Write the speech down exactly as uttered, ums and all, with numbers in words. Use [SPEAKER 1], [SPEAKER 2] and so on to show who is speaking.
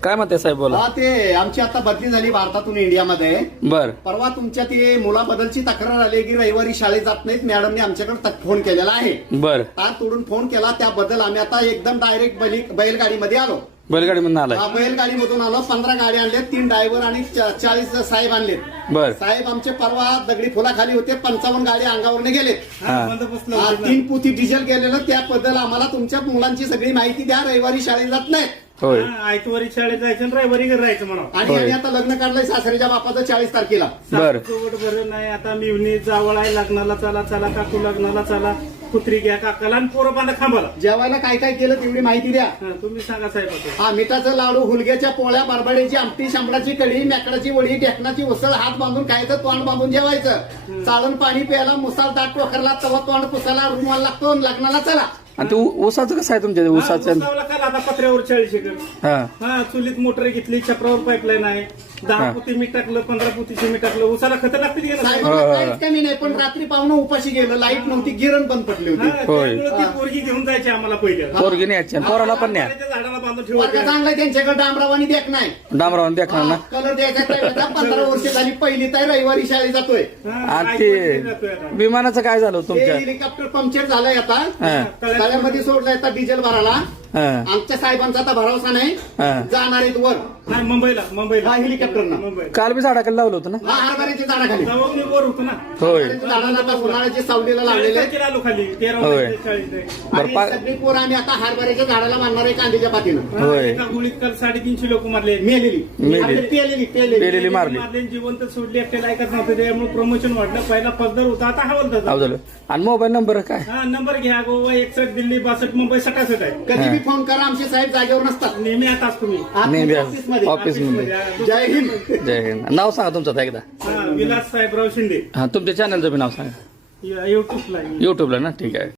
[SPEAKER 1] काय म्हणते साहेब बोला.
[SPEAKER 2] हा, ते आमची आता बदली झाली भारतातून इंडियामध्ये.
[SPEAKER 1] बर
[SPEAKER 2] परवा तुमच्या ती मुलाबद्दलची तक्रार आली की रविवारी शाळेत जात नाहीत. मॅडमने आमच्याकडे फोन केलेला आहे.
[SPEAKER 1] बर
[SPEAKER 2] तार तोडून फोन केला, त्याबद्दल आम्ही आता एकदम डायरेक्ट बैलगाडीमध्ये आलो.
[SPEAKER 1] बैलगाडी म्हणून आलाय.
[SPEAKER 2] हा, बैलगाडीमधून आलो. पंधरा गाड्या आणल्यात, तीन ड्रायव्हर आणि चाळीस साहेब आणलेत.
[SPEAKER 1] बर
[SPEAKER 2] साहेब आमचे परवा दगडी फुलाखाली होते, पंचावन्न गाडी अंगावरने गेलेत.
[SPEAKER 1] हा.
[SPEAKER 2] हा, तीन पुती डिझेल गेलेलं. त्याबद्दल आम्हाला तुमच्या मुलांची सगळी माहिती द्या. रविवारी शाळेत जात नाहीत.
[SPEAKER 1] होय
[SPEAKER 3] आयतवारी शाळेत जायचं आणि रविवारी घरी राहायचं म्हणा.
[SPEAKER 2] आणि यांनी आता लग्न काढलंय सासऱ्याच्या बापाचं चाळीस तारखेला.
[SPEAKER 1] बर
[SPEAKER 3] सोबत बरं नाही. आता मिवणी जावळ आहे, लग्नाला चला चला काकू लग्नाला चला, कुत्री घ्या काकाला आणि पोरं बांधा खांबाला.
[SPEAKER 2] जेवायला काय काय केलं तेवढी माहिती द्या.
[SPEAKER 3] हा, तुम्ही सांगा साहेब आता.
[SPEAKER 2] हा, मिठाचं लाडू, हुलग्याच्या पोळ्या, बरबड्याची आमटी, शांबडाची कढी, मेकडाची वडी, टेकणाची उसळ, हात बांधून खायचं, तोंड बांधून जेवायचं. चाळण पाणी प्यायला, मुसाल दाट टोकरला, तवा तोंड पुसायला, रुमाल लागतो, लग्नाला चला.
[SPEAKER 1] आणि ते ऊ- ऊसाचं कसं आहे तुमच्या ऊसाचं.
[SPEAKER 3] उसावला काल आता पत्र्यावर चाळीस एकर.
[SPEAKER 1] हा
[SPEAKER 3] हा, चुलीत मोटर घेतली, छपरावर पाईपलाईन आहे. दहा
[SPEAKER 1] हा.
[SPEAKER 3] पोती मीठ टाकलं, पंधरा पोती मीठ टाकलं. उसाला खतं लागते की नाही?
[SPEAKER 2] साहेबांना काहीच कमी नाही, पण रात्री पाहुणं उपाशी गेलं, लाईट नव्हती, गिरण बंद पडली
[SPEAKER 3] हा,
[SPEAKER 2] होती.
[SPEAKER 1] होय.
[SPEAKER 3] त्यामुळं ती पोरगी घेऊन जायची आम्हाला पहिले.
[SPEAKER 1] पोरगी न्यायची आणि पोराला पण न्या.
[SPEAKER 3] झाडाच्या झाडाला बांधून
[SPEAKER 2] वर्ग
[SPEAKER 3] ठेवायचं.
[SPEAKER 2] चांगला त्यांच्याकडे डांबरावानी देख नाही.
[SPEAKER 1] डांबरावून देखणार ना.
[SPEAKER 2] कलर द्यायचा त्यावेळेला. पंधरा वर्ष झाली, पहिली तर रविवारी शाळेत जातोय.
[SPEAKER 3] हा,
[SPEAKER 1] आणि
[SPEAKER 3] आयतवारी जातोय
[SPEAKER 1] ते
[SPEAKER 3] आता.
[SPEAKER 1] विमानाचं काय झालं
[SPEAKER 2] ते
[SPEAKER 1] तुमच्या.
[SPEAKER 2] हेलिकॉप्टर पंक्चर झालंय आता.
[SPEAKER 1] हा
[SPEAKER 2] तळ्यामध्ये सोडलंय आता डिझेल भराला.
[SPEAKER 1] हा
[SPEAKER 2] आमच्या साहेबांचा आता भरोसा नाही.
[SPEAKER 1] हा.
[SPEAKER 2] जाणार आहेत वर.
[SPEAKER 3] नाही, मुंबईला मुंबईला
[SPEAKER 2] हा, हेलिकॉप्टरनं.
[SPEAKER 3] मुंबईला
[SPEAKER 1] काल बी झाडाखाली लावलं होतं ना.
[SPEAKER 2] हा, हरभऱ्याच्या झाडाखाली.
[SPEAKER 3] जाऊन मी वर होतो ना.
[SPEAKER 1] होय
[SPEAKER 2] झाडाला आता उन्हाळ्याच्या सावलीला लावलेले
[SPEAKER 3] चाळीस
[SPEAKER 2] आहेत.
[SPEAKER 3] तारखेला आलो खाली. तेरा
[SPEAKER 1] होय.
[SPEAKER 3] वाजता चाळीस आहे.
[SPEAKER 1] बरं
[SPEAKER 2] आणि
[SPEAKER 1] पा-
[SPEAKER 2] सगळी पोरं आम्ही आता हरभऱ्याच्या झाडाला बांधणार आहे कांद्याच्या पातीनं.
[SPEAKER 3] हा,
[SPEAKER 1] होय.
[SPEAKER 3] एका गोळीत काल साडेतीनशे लोक मारले.
[SPEAKER 2] मेलेली.
[SPEAKER 1] मेलेली.
[SPEAKER 2] आपली पेलेली पेलेली.
[SPEAKER 1] पेलेली मारली.
[SPEAKER 3] मारले, जिवंत सोडली. एकट्याला ऐकत नव्हतं, त्यामुळे प्रमोशन वाढलं. पहिला पदर होता, आता हवालदार
[SPEAKER 1] अहो
[SPEAKER 3] झाला.
[SPEAKER 1] झालं. आणि मोबाईल नंबर काय.
[SPEAKER 3] हा, नंबर घ्या. गोवा एकसष्ट, दिल्ली बासष्ट, मुंबई सटासट आहे.
[SPEAKER 2] कधी बी फोन करा, आमचे साहेब जागेवर नसतात.
[SPEAKER 3] नेहमी आता असतो मी
[SPEAKER 1] नेहमी
[SPEAKER 2] ऑफिसमध्ये.
[SPEAKER 1] ऑफिसमध्ये.
[SPEAKER 2] जय हिंद.
[SPEAKER 1] जय हिंद. नाव सांगा तुमचं आता एकदा.
[SPEAKER 3] हा, विलास साहेबराव शिंदे.
[SPEAKER 1] हा तुमच्या चॅनलचं बी नाव सांगा.
[SPEAKER 3] युट्यूबला
[SPEAKER 1] युट्यूबला ना. ठीक आहे.